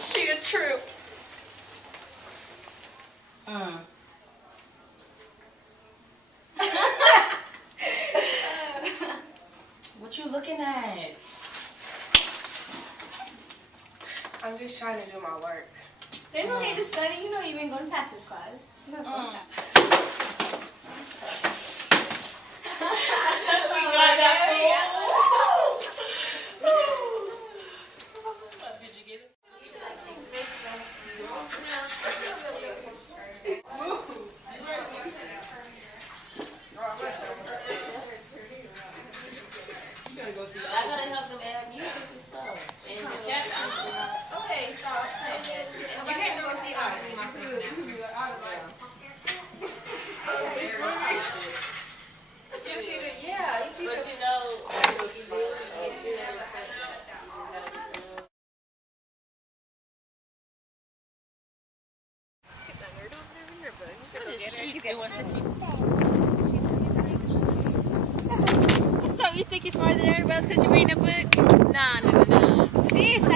She a trip. What you looking at? I'm just trying to do my work. There's no need to study. You know you've been going past this class. No, We oh, got that. Did you get it? I gotta help them add music and stuff. And the chat. Okay, stop. You can't go see all of my Yeah, you see But the you know, So you think you're smarter than everybody else because you're reading a book? Nah. this.